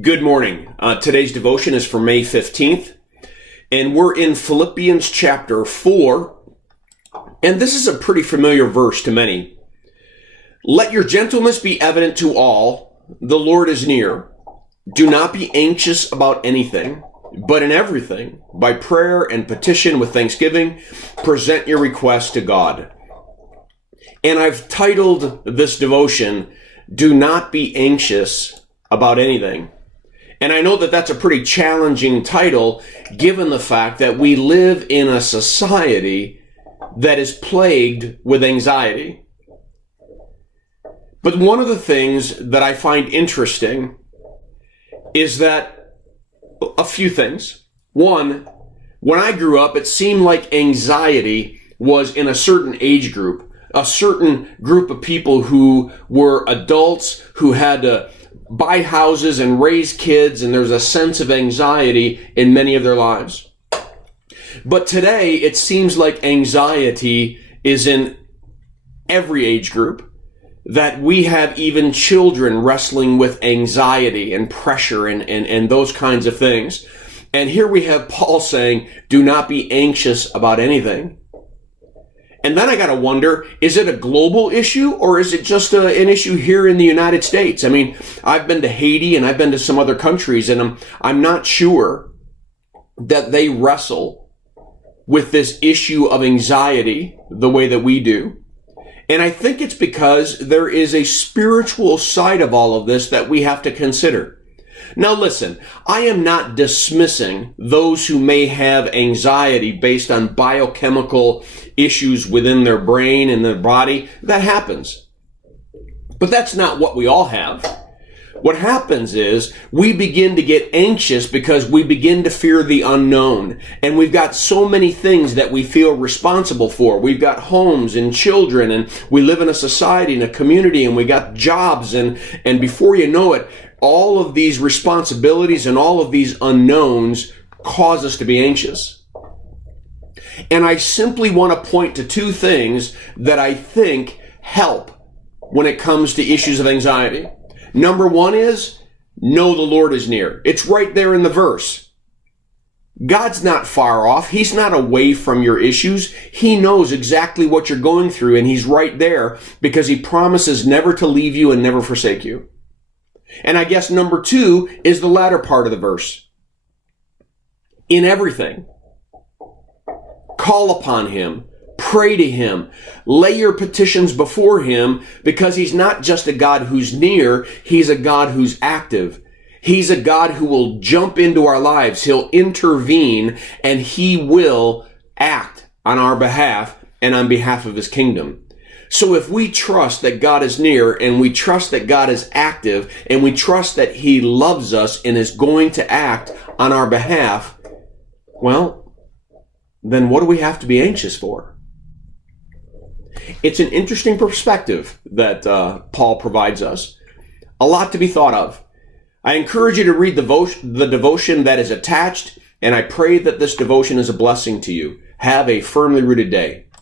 Good morning. Today's devotion is for May 15th, and we're in Philippians chapter 4, and this is a pretty familiar verse to many. Let your gentleness be evident to all. The Lord is near. Do not be anxious about anything, but in everything, by prayer and petition with thanksgiving, present your requests to God. And I've titled this devotion, Do Not Be Anxious About Anything. And I know that that's a pretty challenging title, given the fact that we live in a society that is plagued with anxiety. But one of the things that I find interesting is that a few things. One, when I grew up, it seemed like anxiety was in a certain age group, a certain group of people who were adults who had to buy houses and raise kids, and there's a sense of anxiety in many of their lives. But today, it seems like anxiety is in every age group, that we have even children wrestling with anxiety and pressure and those kinds of things. And here we have Paul saying, do not be anxious about anything. And then I got to wonder, is it a global issue or is it just an issue here in the United States? I mean, I've been to Haiti and I've been to some other countries, and I'm not sure that they wrestle with this issue of anxiety the way that we do. And I think it's because there is a spiritual side of all of this that we have to consider. Now listen, I am not dismissing those who may have anxiety based on biochemical issues within their brain and their body. That happens. But that's not what we all have. What happens is we begin to get anxious because we begin to fear the unknown. And we've got so many things that we feel responsible for. We've got homes and children, and we live in a society and a community, and we got jobs, and before you know it, all of these responsibilities and all of these unknowns cause us to be anxious. And I simply want to point to two things that I think help when it comes to issues of anxiety. Number one is, know the Lord is near. It's right there in the verse. God's not far off. He's not away from your issues. He knows exactly what you're going through, and He's right there because He promises never to leave you and never forsake you. And I guess number two is the latter part of the verse. In everything, call upon Him, pray to Him, lay your petitions before Him, because He's not just a God who's near, He's a God who's active. He's a God who will jump into our lives. He'll intervene, and He will act on our behalf and on behalf of His kingdom. So if we trust that God is near, and we trust that God is active, and we trust that He loves us and is going to act on our behalf, well, then what do we have to be anxious for? It's an interesting perspective that Paul provides us. A lot to be thought of. I encourage you to read the devotion that is attached, and I pray that this devotion is a blessing to you. Have a firmly rooted day.